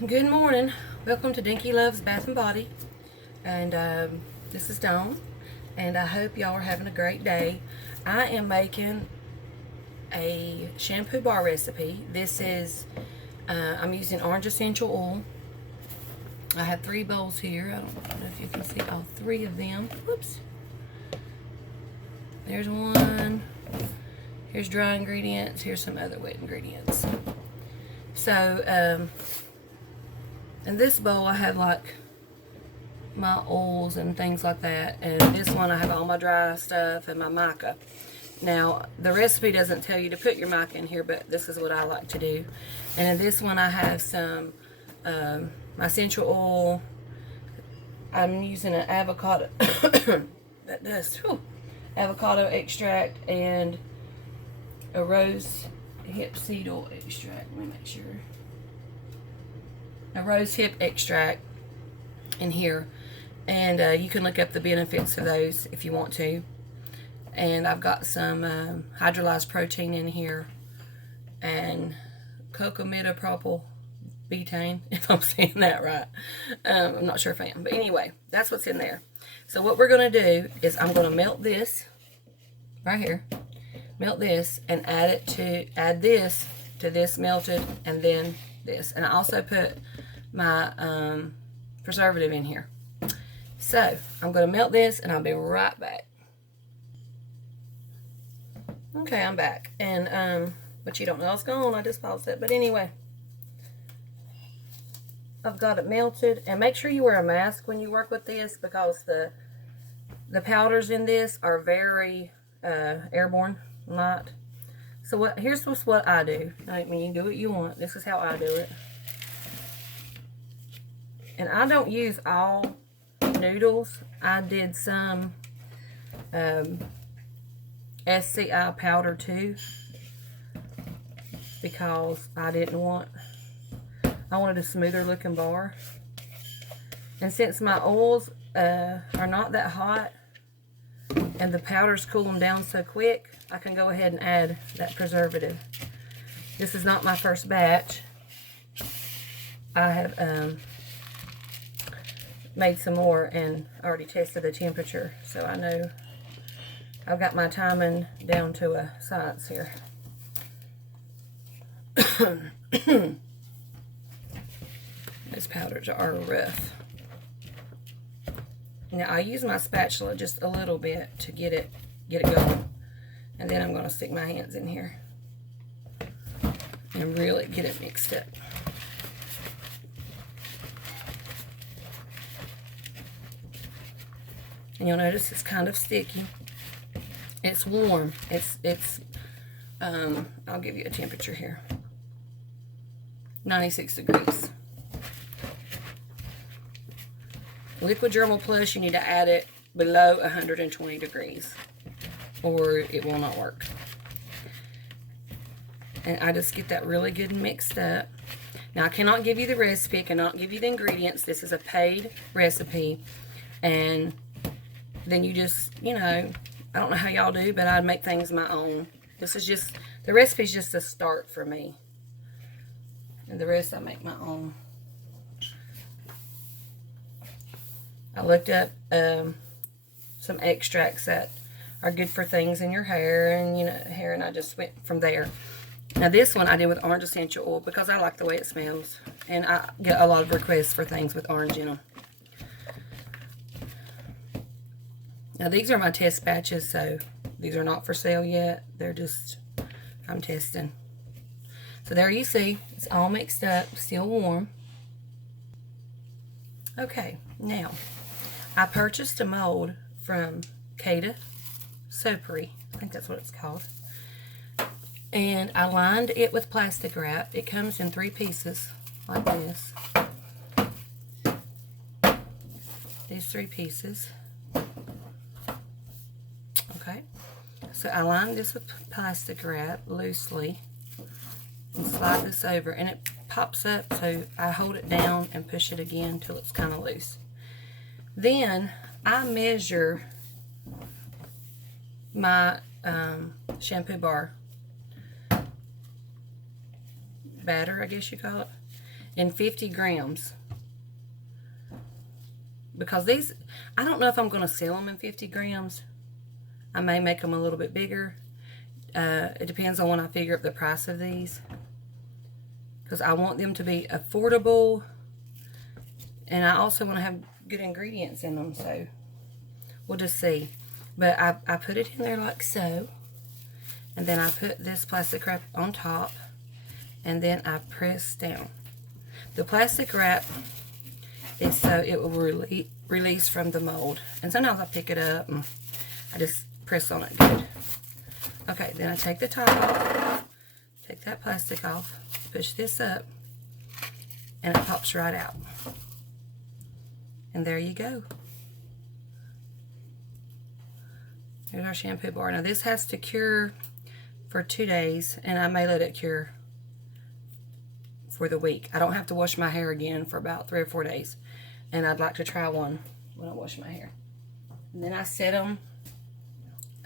Good morning. Welcome to Dinky Loves Bath and Body. And this is Dawn. And I hope y'all are having a great day. I am making a shampoo bar recipe. This is, I'm using orange essential oil. I have 3 bowls here. I don't know if you can see all 3 of them. Whoops. There's one. Here's dry ingredients. Here's some other wet ingredients. So, in this bowl I have like my oils and things like that, and this one I have all my dry stuff and my mica. Now the recipe doesn't tell you to put your mica in here, but this is what I like to do. And in this one I have some my essential oil. I'm using an avocado that does avocado extract and a rose hip seed oil extract. Let me make sure. A rose hip extract in here, and you can look up the benefits of those if you want to. And I've got some hydrolyzed protein in here and cocamidopropyl betaine, if I'm saying that right. I'm not sure if I am, but anyway, that's what's in there. So what we're going to do is I'm going to melt this right here, melt this, and add this to this melted, and then this. And I also put my preservative in here. So I'm going to melt this and I'll be right back. Okay, I'm back. And but you don't know what's going on. I just paused it. But anyway, I've got it melted. And make sure you wear a mask when you work with this, because the powders in this are very airborne, not. So here's what I do. I mean, you do what you want. This is how I do it. And I don't use all noodles. I did some SCI powder too, because I wanted a smoother looking bar. And since my oils are not that hot and the powders cool them down so quick, I can go ahead and add that preservative. This is not my first batch. I have made some more and already tested the temperature, so I know I've got my timing down to a science here. These powders are rough. Now I use my spatula just a little bit to get it going, and then I'm going to stick my hands in here and really get it mixed up. And you'll notice it's kind of sticky. It's warm. I'll give you a temperature here. 96 degrees. Liquid Dermal Plus, you need to add it below 120 degrees, or it will not work. And I just get that really good and mixed up. Now I cannot give you the recipe. I cannot give you the ingredients. This is a paid recipe, and then you just, I don't know how y'all do, but I'd make things my own. This is just, the recipe is just a start for me. And the rest I make my own. I looked up some extracts that are good for things in your hair and, I just went from there. Now this one I did with orange essential oil because I like the way it smells. And I get a lot of requests for things with orange in them. Now these are my test batches, so these are not for sale yet. They're just, I'm testing. So there you see, it's all mixed up, still warm. Okay, now I purchased a mold from Cada Soapery. I think that's what it's called. And I lined it with plastic wrap. It comes in 3 pieces, like this. These 3 pieces. Okay, so I lined this with plastic wrap loosely and slide this over, and it pops up, so I hold it down and push it again till it's kind of loose. Then I measure my shampoo bar batter, I guess you call it, in 50 grams. Because these, I don't know if I'm going to sell them in 50 grams. I may make them a little bit bigger. It depends on when I figure up the price of these. Because I want them to be affordable. And I also want to have good ingredients in them. So we'll just see. But I put it in there like so. And then I put this plastic wrap on top. And then I press down. The plastic wrap is so it will release from the mold. And sometimes I pick it up and I just press on it good. Okay, then I take the top off, take that plastic off, push this up, and it pops right out. And there you go. Here's our shampoo bar. Now this has to cure for 2 days, and I may let it cure for the week. I don't have to wash my hair again for about 3 or 4 days. And I'd like to try one when I wash my hair. And then I set them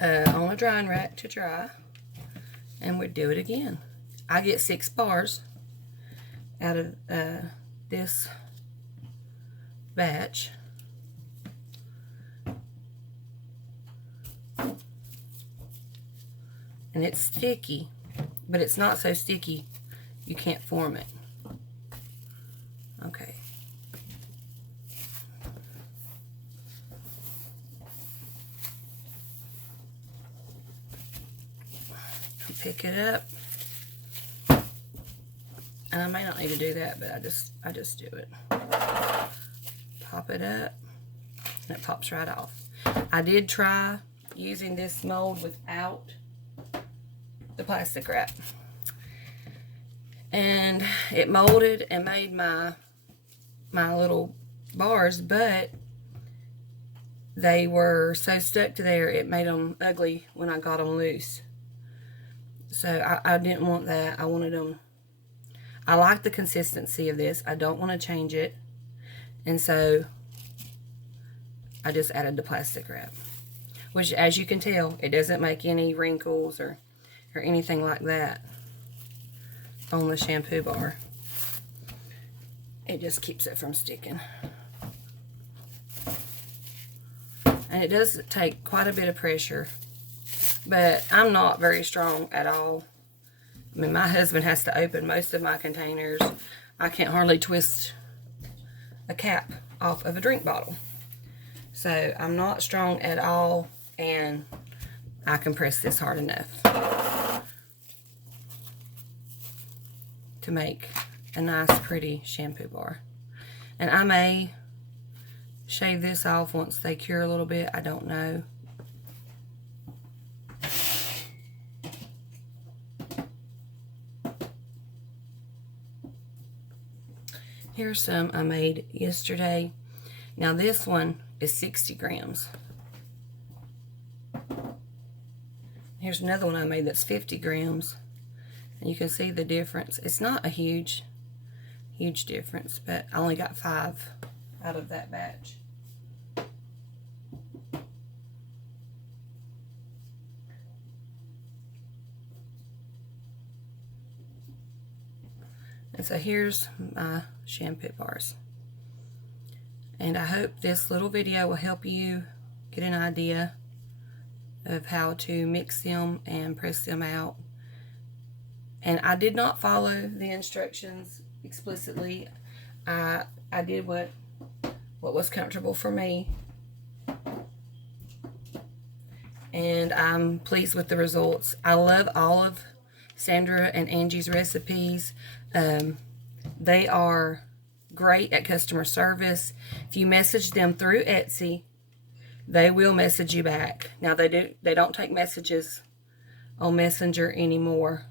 on a drying rack to dry. And we do it again. I get 6 bars out of this batch. And it's sticky, but it's not so sticky you can't form it. Okay. Pick it up. And I may not need to do that, but I just do it. Pop it up, and it pops right off. I did try using this mold without the plastic wrap. And it molded and made my little bars, but they were so stuck to there, it made them ugly when I got them loose. So I didn't want that. I wanted them, I like the consistency of this. I don't want to change it. And so I just added the plastic wrap, which, as you can tell, it doesn't make any wrinkles or anything like that on the shampoo bar. It just keeps it from sticking. And it does take quite a bit of pressure, but I'm not very strong at all. I mean, my husband has to open most of my containers. I can't hardly twist a cap off of a drink bottle. So I'm not strong at all, and I can press this hard enough to make a nice, pretty shampoo bar. And I may shave this off once they cure a little bit. I don't know. Here's some I made yesterday. Now this one is 60 grams. Here's another one I made that's 50 grams. And you can see the difference. It's not a huge difference, but I only got 5 out of that batch. And so here's my shampoo bars. And I hope this little video will help you get an idea of how to mix them and press them out. And I did not follow the instructions explicitly. I did what was comfortable for me. And I'm pleased with the results. I love all of Sandra and Angie's recipes. They are great at customer service. If you message them through Etsy, they will message you back. Now they don't take messages on Messenger anymore,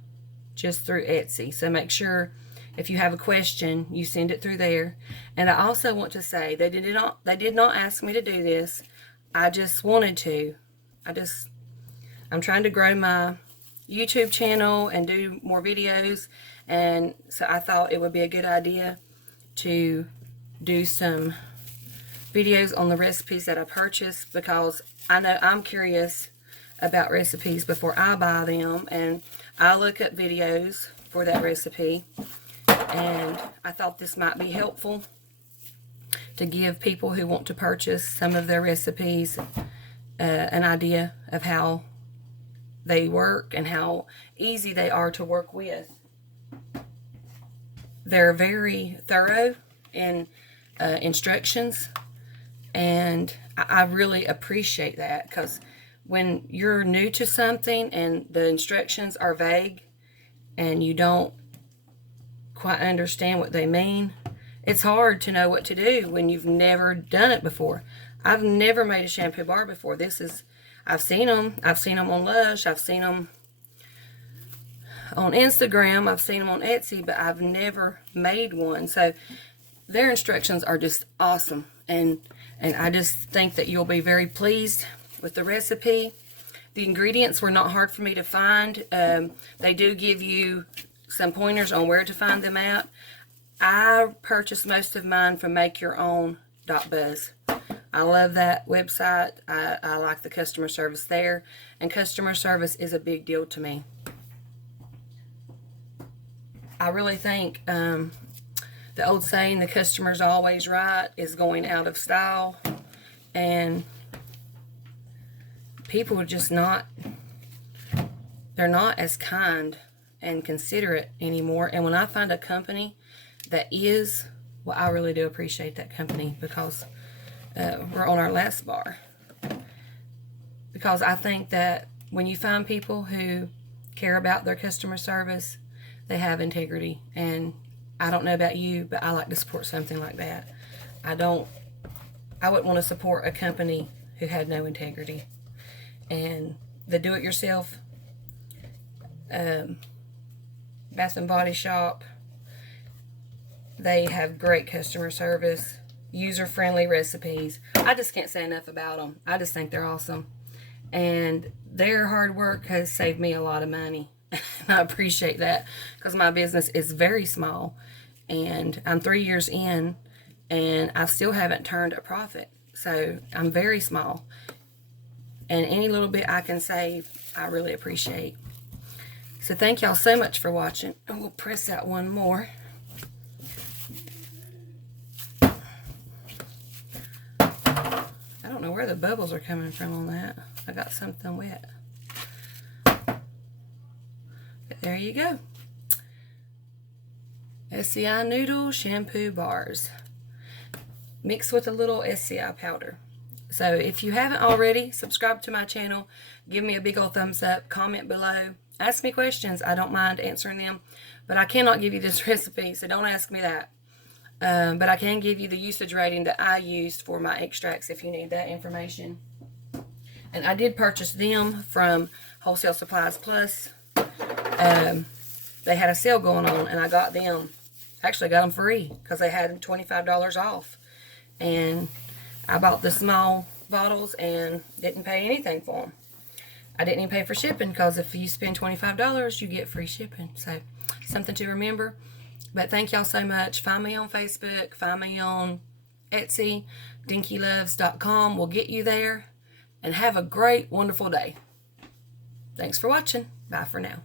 just through Etsy. So make sure if you have a question, you send it through there. And I also want to say they did not ask me to do this. I just wanted to. I'm trying to grow my YouTube channel and do more videos, and so I thought it would be a good idea to do some videos on the recipes that I purchased, because I know I'm curious about recipes before I buy them, and I look up videos for that recipe And I thought this might be helpful to give people who want to purchase some of their recipes an idea of how they work and how easy they are to work with. They're very thorough in instructions, and I really appreciate that, because when you're new to something and the instructions are vague and you don't quite understand what they mean, it's hard to know what to do when you've never done it before. I've never made a shampoo bar before. I've seen them. I've seen them on Lush. I've seen them on Instagram. I've seen them on Etsy, but I've never made one. So their instructions are just awesome. And I just think that you'll be very pleased with the recipe. The ingredients were not hard for me to find. They do give you some pointers on where to find them at. I purchased most of mine from makeyourown.buzz. I love that website. I like the customer service there, and customer service is a big deal to me. I really think the old saying, the customer's always right, is going out of style, and people are just they're not as kind and considerate anymore. And when I find a company that is, well, I really do appreciate that company, because we're on our last bar. Because I think that when you find people who care about their customer service, they have integrity. And I don't know about you, but I like to support something like that. I wouldn't want to support a company who had no integrity. And the do-it-yourself Bath and Body Shop, they have great customer service, user-friendly recipes. I just can't say enough about them. I just think they're awesome. And their hard work has saved me a lot of money. I appreciate that, because my business is very small. And I'm 3 years in, and I still haven't turned a profit. So I'm very small. And any little bit I can save, I really appreciate. So thank y'all so much for watching. And we'll press out one more. I don't know where the bubbles are coming from on that. I got something wet. But there you go. SCI Noodle Shampoo Bars. Mixed with a little SCI powder. So if you haven't already, subscribe to my channel. Give me a big old thumbs up. Comment below. Ask me questions. I don't mind answering them. But I cannot give you this recipe, so don't ask me that. But I can give you the usage rating that I used for my extracts if you need that information. And I did purchase them from Wholesale Supplies Plus. They had a sale going on, and I got them. Actually got them free, because they had $25 off. And I bought the small bottles and didn't pay anything for them. I didn't even pay for shipping, because if you spend $25, you get free shipping. So, something to remember. But thank y'all so much. Find me on Facebook. Find me on Etsy. dinkyloves.com will get you there. And have a great, wonderful day. Thanks for watching. Bye for now.